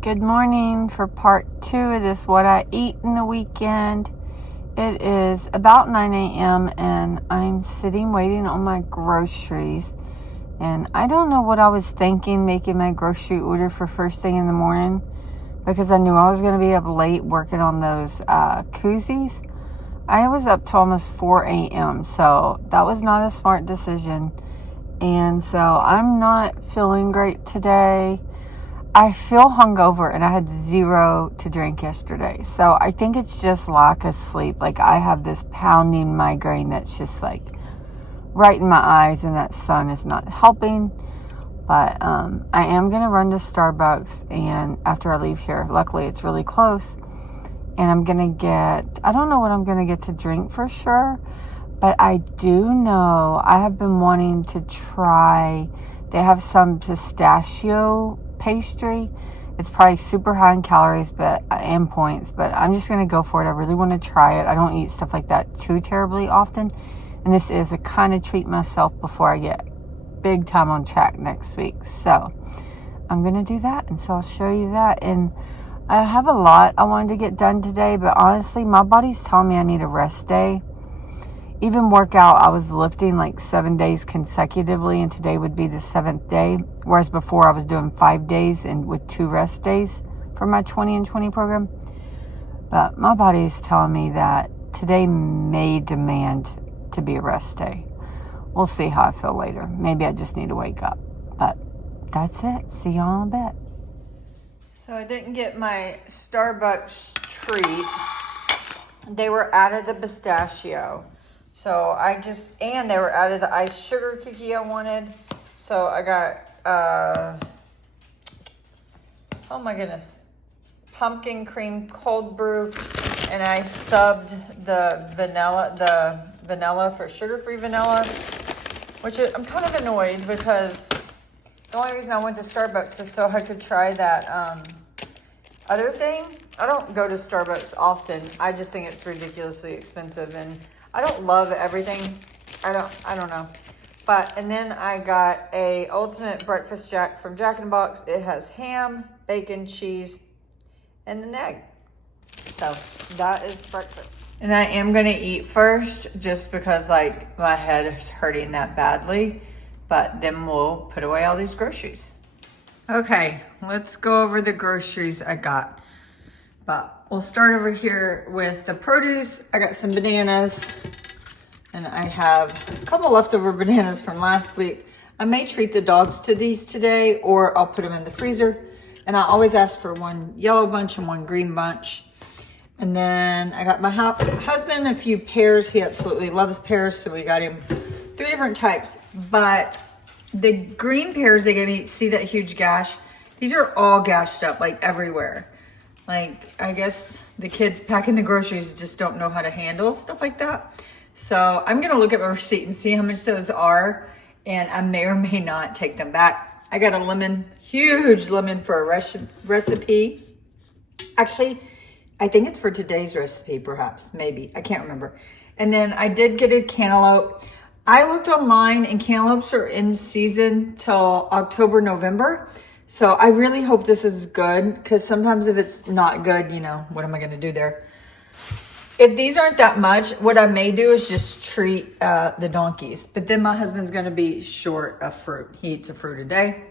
Good morning for part 2 of this What I Eat in the Weekend. It is about 9 a.m. and I'm sitting waiting on my groceries. And I don't know what I was thinking making my grocery order for first thing in the morning, because I knew I was going to be up late working on those koozies. I was up to almost 4 a.m. so that was not a smart decision. And so I'm not feeling great today. I feel hungover and I had 0 to drink yesterday. So I think it's just lack of sleep. Like, I have this pounding migraine that's just like right in my eyes, and that sun is not helping. But I am going to run to Starbucks, and after I leave here, luckily it's really close. And I'm going to get, I don't know what I'm going to get to drink for sure, but I do know I have been wanting to try, they have some pistachio pastry. It's probably super high in calories and points, but I'm just going to go for it. I really want to try it. I don't eat stuff like that too terribly often, and this is a kind of treat myself before I get big time on track next week. So I'm going to do that, and so I'll show you that. And I have a lot I wanted to get done today, but honestly, my body's telling me I need a rest day. Even workout, I was lifting like 7 days consecutively, and today would be the 7th day. Whereas before I was doing 5 days and with 2 rest days for my 20 and 20 program. But my body is telling me that today may demand to be a rest day. We'll see how I feel later. Maybe I just need to wake up. But that's it. See y'all in a bit. So I didn't get my Starbucks treat. They were out of the pistachio. So and they were out of the iced sugar cookie I wanted. So I got, oh my goodness, pumpkin cream cold brew. And I subbed the vanilla for sugar-free vanilla, which I'm kind of annoyed because the only reason I went to Starbucks is so I could try that other thing. I don't go to Starbucks often. I just think it's ridiculously expensive, and I don't love everything. I don't know. And then I got a ultimate breakfast jack from Jack in the Box. It has ham, bacon, cheese, and an egg. So that is breakfast. And I am going to eat first just because like my head is hurting that badly. But then we'll put away all these groceries. Okay, let's go over the groceries I got. But we'll start over here with the produce. I got some bananas, and I have a couple leftover bananas from last week. I may treat the dogs to these today, or I'll put them in the freezer. And I always ask for one yellow bunch and one green bunch. And then I got my husband a few pears. He absolutely loves pears, so we got him 3 different types. But the green pears they gave me, see that huge gash? These are all gashed up, like everywhere. Like, I guess the kids packing the groceries just don't know how to handle stuff like that. So I'm going to look at my receipt and see how much those are. And I may or may not take them back. I got a lemon, huge lemon for a recipe. Actually, I think it's for today's recipe, perhaps, maybe. I can't remember. And then I did get a cantaloupe. I looked online, and cantaloupes are in season till October, November. So I really hope this is good, because sometimes if it's not good, you know, what am I going to do there? If these aren't that much, what I may do is just treat the donkeys. But then my husband's going to be short of fruit. He eats a fruit a day.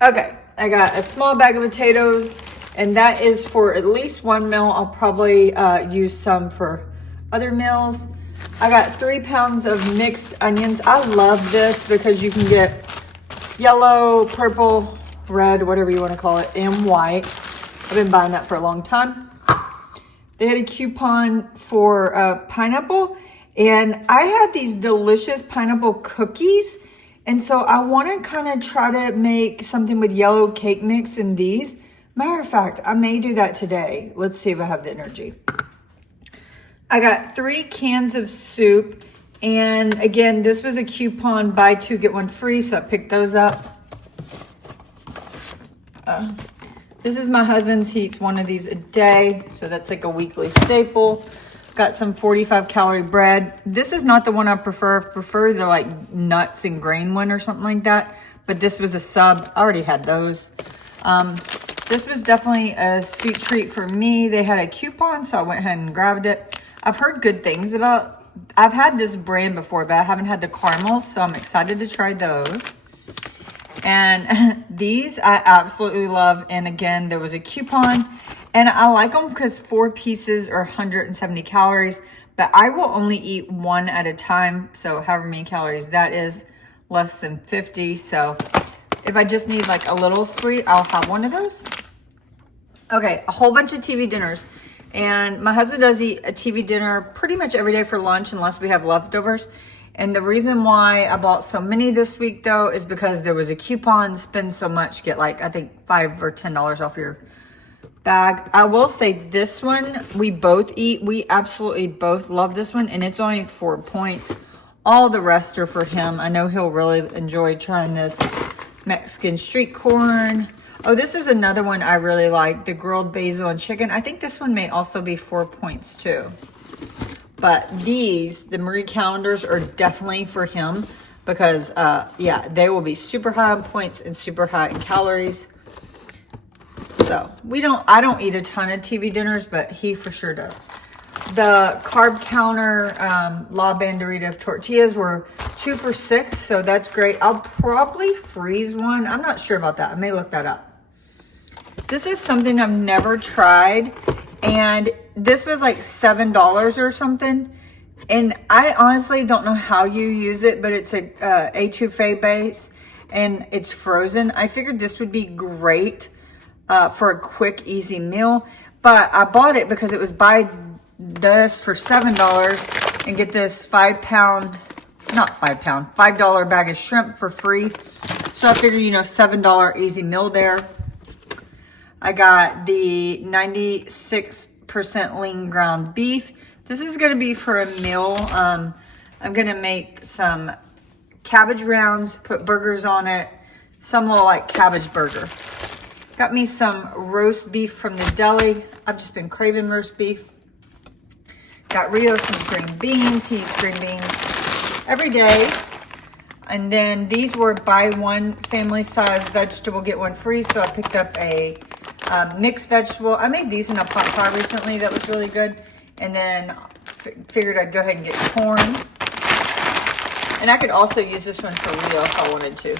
Okay, I got a small bag of potatoes, and that is for at least 1 meal. I'll probably use some for other meals. I got 3 pounds of mixed onions. I love this because you can get yellow, purple, red, whatever you want to call it, and white. I've been buying that for a long time. They had a coupon for pineapple, and I had these delicious pineapple cookies. And so I want to kind of try to make something with yellow cake mix in these. Matter of fact, I may do that today. Let's see if I have the energy. I got 3 cans of soup. And again, this was a coupon, buy 2, get 1 free. So I picked those up. This is my husband's. He eats 1 of these a day. So that's like a weekly staple. Got some 45 calorie bread. This is not the one I prefer. I prefer the like nuts and grain one or something like that. But this was a sub. I already had those. This was definitely a sweet treat for me. They had a coupon, so I went ahead and grabbed it. I've heard good things about, I've had this brand before, but I haven't had the caramels, so I'm excited to try those. And these I absolutely love. And again, there was a coupon, and I like them because 4 pieces are 170 calories, but I will only eat 1 at a time. So however many calories that is, less than 50. So if I just need like a little sweet, I'll have one of those. Okay, a whole bunch of TV dinners. And my husband does eat a TV dinner pretty much every day for lunch unless we have leftovers. And the reason why I bought so many this week though is because there was a coupon, spend so much, get like, I think $5 or $10 off your bag. I will say this one, we both eat. We absolutely both love this one, and it's only 4 points. All the rest are for him. I know he'll really enjoy trying this Mexican street corn. Oh, this is another one I really like, the grilled basil and chicken. I think this one may also be 4 points too. But these, the Marie calendars, are definitely for him because, yeah, they will be super high on points and super high in calories. So I don't eat a ton of TV dinners, but he for sure does. The carb counter La Banderita tortillas were 2 for $6, so that's great. I'll probably freeze one. I'm not sure about that. I may look that up. This is something I've never tried, and this was like $7 or something. And I honestly don't know how you use it, but it's a etouffee base, and it's frozen. I figured this would be great for a quick, easy meal. But I bought it because it was buy this for $7 and get this $5 bag of shrimp for free. So I figured, $7 easy meal there. I got the 96% lean ground beef. This is going to be for a meal. I'm going to make some cabbage rounds, put burgers on it, some little like cabbage burger. Got me some roast beef from the deli. I've just been craving roast beef. Got Rio some green beans. He eats green beans every day. And then these were buy one family size vegetable, get one free. So I picked up a mixed vegetable. I made these in a pot pie recently. That was really good. And then figured I'd go ahead and get corn. And I could also use this one for Rio if I wanted to.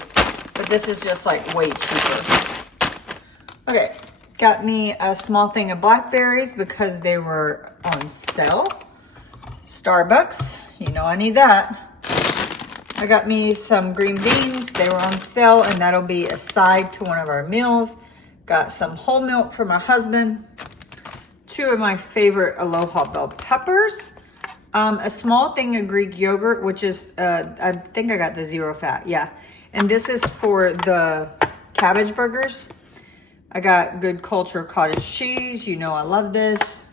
But this is just like way cheaper. Okay, got me a small thing of blackberries because they were on sale. Starbucks, I need that. I got me some green beans. They were on sale, and that'll be a side to one of our meals. Got some whole milk for my husband. 2 of my favorite Aloha bell peppers. A small thing of Greek yogurt, which is, I think I got the 0 fat, yeah. And this is for the cabbage burgers. I got Good Culture cottage cheese. I love this.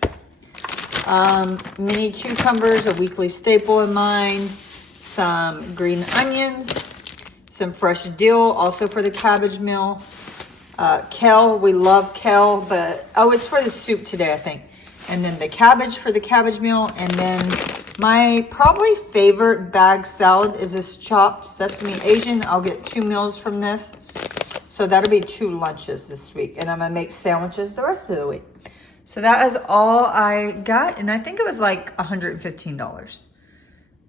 Mini cucumbers, a weekly staple in mine. Some green onions. Some fresh dill, also for the cabbage meal. Kale, we love kale, but, it's for the soup today, I think. And then the cabbage for the cabbage meal. And then my probably favorite bag salad is this chopped sesame Asian. I'll get 2 meals from this. So that'll be 2 lunches this week. And I'm going to make sandwiches the rest of the week. So that is all I got. And I think it was like $115.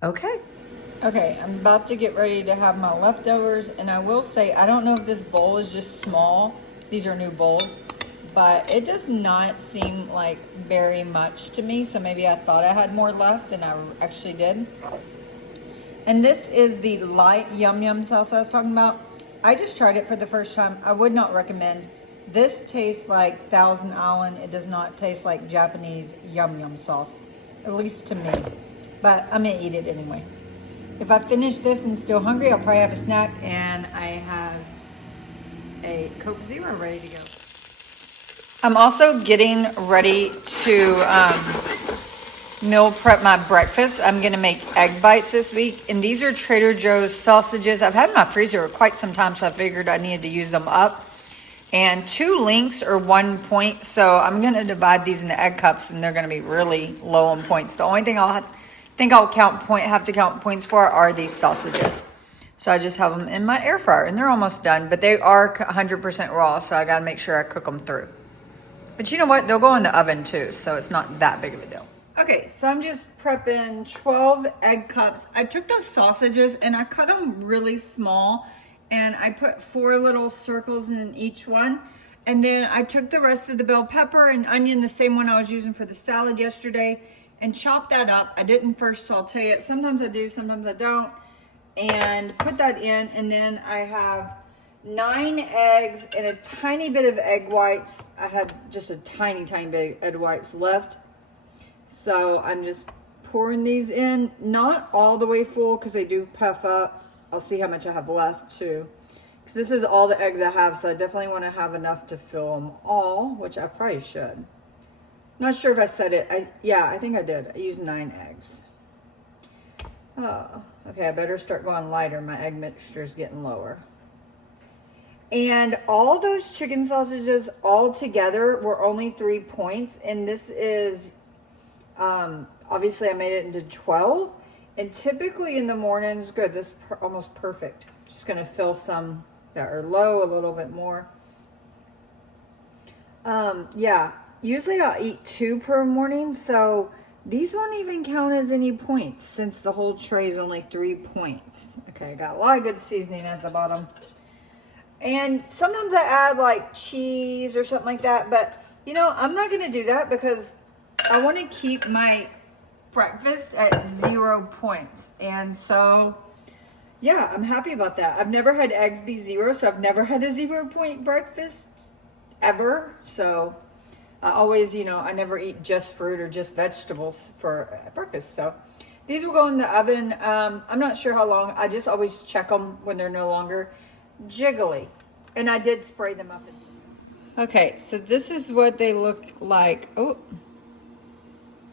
Okay. Okay, I'm about to get ready to have my leftovers. And I will say, I don't know if this bowl is just small. These are new bowls. But it does not seem like very much to me. So maybe I thought I had more left than I actually did. And this is the light yum yum sauce I was talking about. I just tried it for the first time. I would not recommend. This tastes like Thousand Island. It does not taste like Japanese yum yum sauce, at least to me. But I'm gonna eat it anyway. If I finish this and still hungry, I'll probably have a snack, and I have a Coke Zero ready to go. I'm also getting ready to meal prep my breakfast. I'm gonna make egg bites this week, and these are Trader Joe's sausages. I've had in my freezer for quite some time, so I figured I needed to use them up. And 2 links are 1 point, so I'm gonna divide these into egg cups, and they're gonna be really low on points. The only thing I'll have to count points for are these sausages. So I just have them in my air fryer and they're almost done, but they are 100% raw. So I got to make sure I cook them through. But you know what? They'll go in the oven too. So it's not that big of a deal. Okay, so I'm just prepping 12 egg cups. I took those sausages and I cut them really small and I put 4 little circles in each one. And then I took the rest of the bell pepper and onion, the same one I was using for the salad yesterday, and chopped that up. I didn't first saute it. Sometimes I do, sometimes I don't. And put that in, and then I have 9 eggs and a tiny bit of egg whites. I had just a tiny bit of egg whites left. So I'm just pouring these in, not all the way full because they do puff up. I'll see how much I have left too. Because this is all the eggs I have, so I definitely want to have enough to fill them all, which I probably should. Not sure if I said it. Yeah, I think I did. I used 9 eggs. Oh, okay, I better start going lighter. My egg mixture is getting lower. And all those chicken sausages all together were only 3 points. And this is, obviously I made it into 12. And typically in the mornings, good, this is almost perfect. Just gonna fill some that are low a little bit more. Yeah, usually I'll eat 2 per morning. So these won't even count as any points since the whole tray is only 3 points. Okay, got a lot of good seasoning at the bottom. And sometimes I add like cheese or something like that, but you know, I'm not gonna do that because I wanna keep my breakfast at 0 points. And so, yeah, I'm happy about that. I've never had eggs be 0, so I've never had a 0 point breakfast ever. So I always, you know, I never eat just fruit or just vegetables for breakfast. So these will go in the oven. I'm not sure how long. I just always check them when they're no longer jiggly. And I did spray them up. Okay, so this is what they look like. Oh,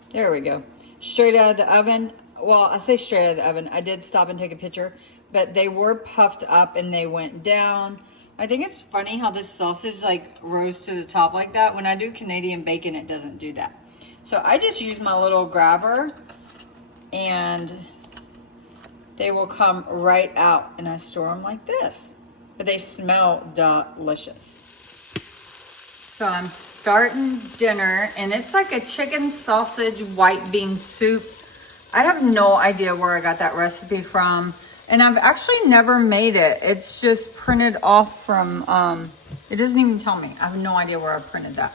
there we go. Straight out of the oven. Well, I say straight out of the oven. I did stop and take a picture, but they were puffed up and they went down. I think it's funny how this sausage like rose to the top like that. When I do Canadian bacon, it doesn't do that. So I just use my little grabber and they will come right out, and I store them like this. But they smell delicious. So I'm starting dinner, and it's like a chicken sausage white bean soup. I have no idea where I got that recipe from, and I've actually never made it. It's just printed off from, it doesn't even tell me. I have no idea where I printed that.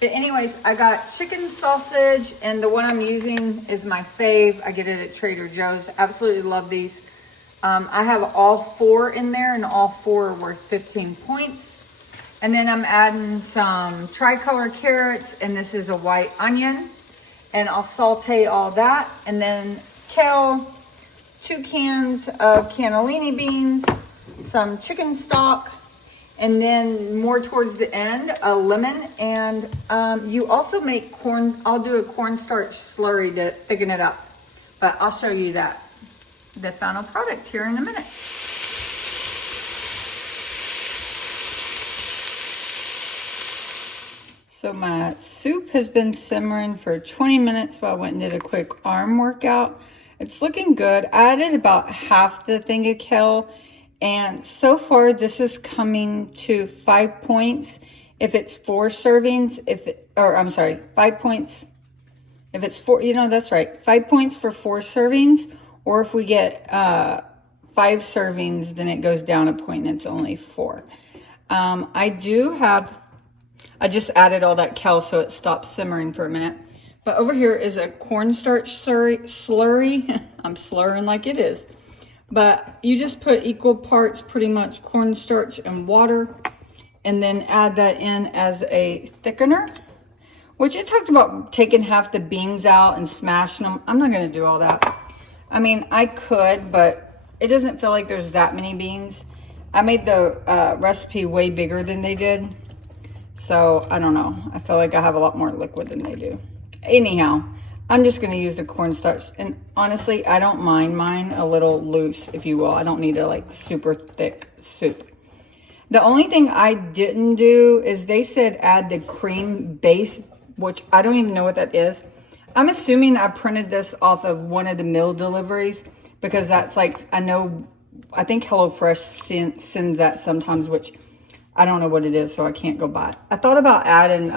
But anyways, I got chicken sausage, and the one I'm using is my fave. I get it at Trader Joe's. Absolutely love these. I have all 4 in there, and all 4 are worth 15 points. And then I'm adding some tricolor carrots, and this is a white onion. And I'll saute all that. And then kale, 2 cans of cannellini beans, some chicken stock, and then more towards the end, a lemon. And you also make corn. I'll do a cornstarch slurry to thicken it up. But I'll show you that, the final product here in a minute. So my soup has been simmering for 20 minutes while I went and did a quick arm workout. It's looking good. I added about half the thing of kale, and so far this is coming to 5 points if it's 4 servings. 5 points if it's 4. You know, that's right. 5 points for 4 servings, or if we get 5 servings, then it goes down a point and it's only 4. I just added all that kale so it stopped simmering for a minute. But over here is a cornstarch slurry. I'm slurring like it is. But you just put equal parts, pretty much cornstarch and water, and then add that in as a thickener, which it talked about taking half the beans out and smashing them. I'm not going to do all that. I mean, I could, but it doesn't feel like there's that many beans. I made the recipe way bigger than they did. So, I don't know. I feel like I have a lot more liquid than they do. Anyhow, I'm just going to use the cornstarch. And honestly, I don't mind mine a little loose, if you will. I don't need a like super thick soup. The only thing I didn't do is they said add the cream base, which I don't even know what that is. I'm assuming I printed this off of one of the meal deliveries because that's like, I know I think HelloFresh sends that sometimes, which I don't know what it is, so I can't go buy it. I thought about adding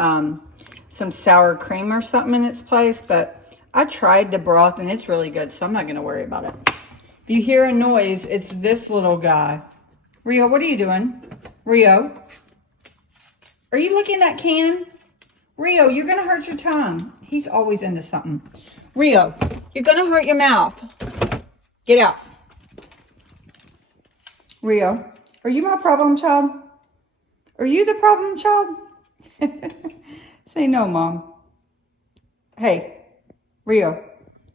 some sour cream or something in its place, but I tried the broth and it's really good, so I'm not going to worry about it. If you hear a noise, it's this little guy. Rio, what are you doing? Rio, are you licking that can? Rio, you're going to hurt your tongue. He's always into something. Rio, you're going to hurt your mouth. Get out. Rio, are you my problem child? Are you the problem child? Say no, Mom. Hey, Rio,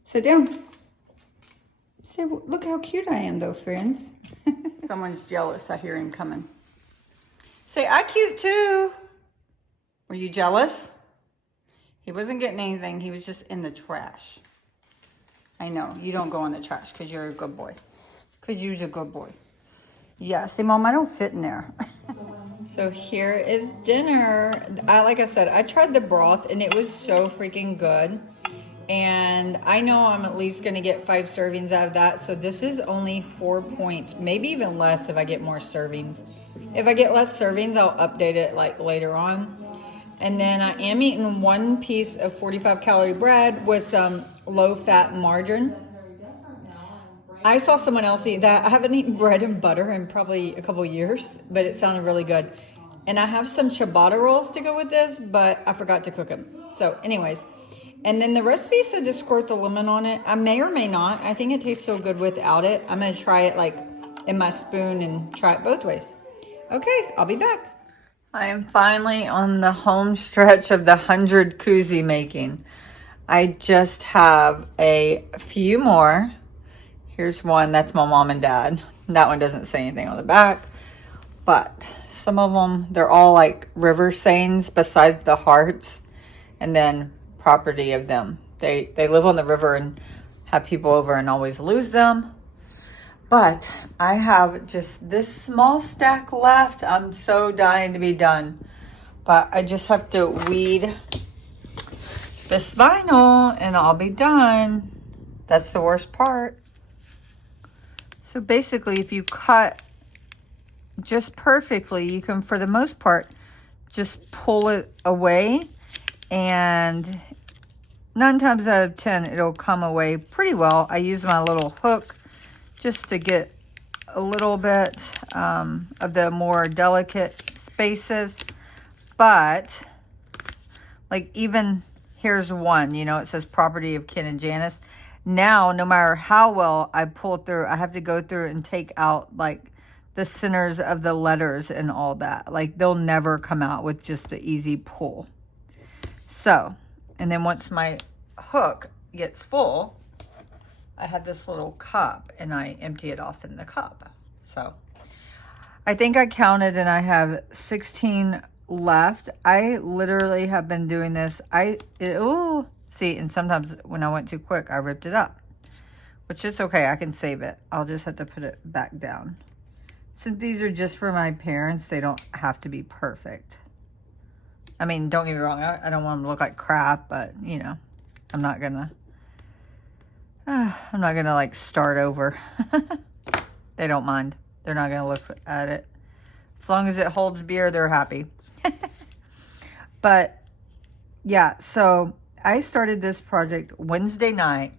sit down. Say, look how cute I am, though, friends. Someone's jealous. I hear him coming. Say, I'm cute, too. Were you jealous? He wasn't getting anything. He was just in the trash. I know. You don't go in the trash because you're a good boy. Because you're a good boy. Yeah. Say, Mom, I don't fit in there. So here is dinner. Like I said, I tried the broth and it was so freaking good. And I know I'm at least going to get 5 servings out of that. So this is only 4 points, maybe even less if I get more servings. If I get less servings, I'll update it like later on. And then I am eating 1 piece of 45 calorie bread with some low fat margarine. I saw someone else eat that. I haven't eaten bread and butter in probably a couple years, but it sounded really good. And I have some ciabatta rolls to go with this, but I forgot to cook them. So anyways, and then the recipe said to squirt the lemon on it. I may or may not. I think it tastes so good without it. I'm going to try it like in my spoon and try it both ways. Okay, I'll be back. I am finally on the home stretch of the 100 koozie making. I just have a few more. Here's one. That's my mom and dad. That one doesn't say anything on the back. But some of them, they're all like river sayings besides the hearts. And then property of them. They live on the river and have people over and always lose them. But I have just this small stack left. I'm so dying to be done. But I just have to weed this vinyl and I'll be done. That's the worst part. So basically, if you cut just perfectly, you can, for the most part, just pull it away. And 9 times out of 10, it'll come away pretty well. I use my little hook just to get a little bit of the more delicate spaces. But, like, even here's one, you know, it says property of Ken and Janice. Now, no matter how well I pull through, I have to go through and take out, like, the centers of the letters and all that. Like, they'll never come out with just an easy pull. So, and then once my hook gets full, I have this little cup and I empty it off in the cup. So, I think I counted and I have 16 left. I literally have been doing this. See, and sometimes when I went too quick, I ripped it up. Which is okay, I can save it. I'll just have to put it back down. Since these are just for my parents, they don't have to be perfect. I mean, don't get me wrong, I don't want them to look like crap, but, you know, I'm not gonna like start over. They don't mind. They're not gonna look at it. As long as it holds beer, they're happy. But, yeah, so I started this project Wednesday night,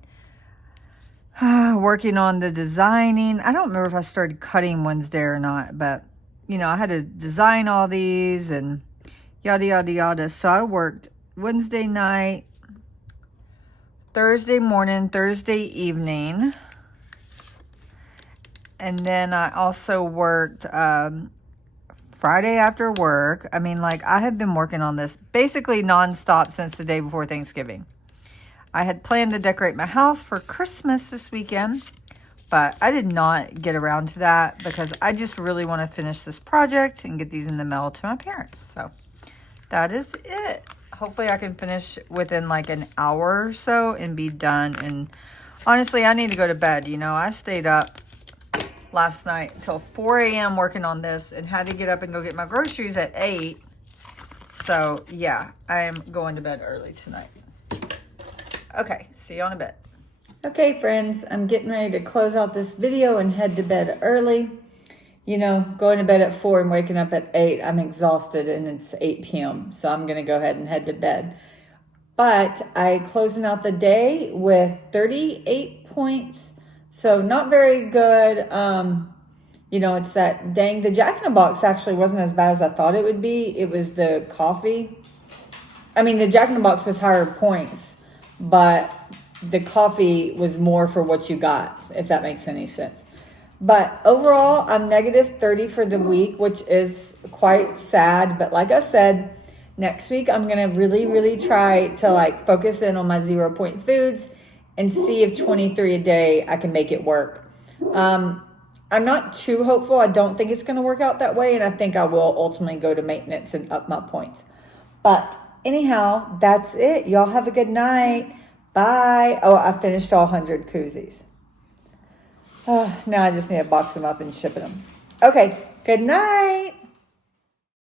working on the designing. I don't remember if I started cutting Wednesday or not, but, you know, I had to design all these and yada, yada, yada. So I worked Wednesday night, Thursday morning, Thursday evening. And then I also worked Friday after work. I mean, like, I have been working on this basically nonstop since the day before Thanksgiving. I had planned to decorate my house for Christmas this weekend, but I did not get around to that because I just really want to finish this project and get these in the mail to my parents. So that is it. Hopefully I can finish within like an hour or so and be done. And honestly, I need to go to bed. You know, I stayed up last night until 4 a.m. working on this and had to get up and go get my groceries at 8. So yeah, I am going to bed early tonight. Okay, see you on a bit. Okay, friends, I'm getting ready to close out this video and head to bed early. You know, going to bed at 4 and waking up at 8, I'm exhausted and it's 8 p.m. So I'm going to go ahead and head to bed. But I closing out the day with 38 points. So not very good. You know, it's that dang, the Jack in the Box actually wasn't as bad as I thought it would be. It was the coffee. I mean, the Jack in the Box was higher points, but the coffee was more for what you got, if that makes any sense. But overall, I'm negative 30 for the week, which is quite sad. But like I said, next week, I'm going to really try to like focus in on my 0 point foods and see if 23 a day, I can make it work. I'm not too hopeful. I don't think it's going to work out that way. And I think I will ultimately go to maintenance and up my points. But anyhow, that's it. Y'all have a good night. Bye. Oh, I finished all 100 koozies. Now I just need to box them up and ship them. Okay. Good night.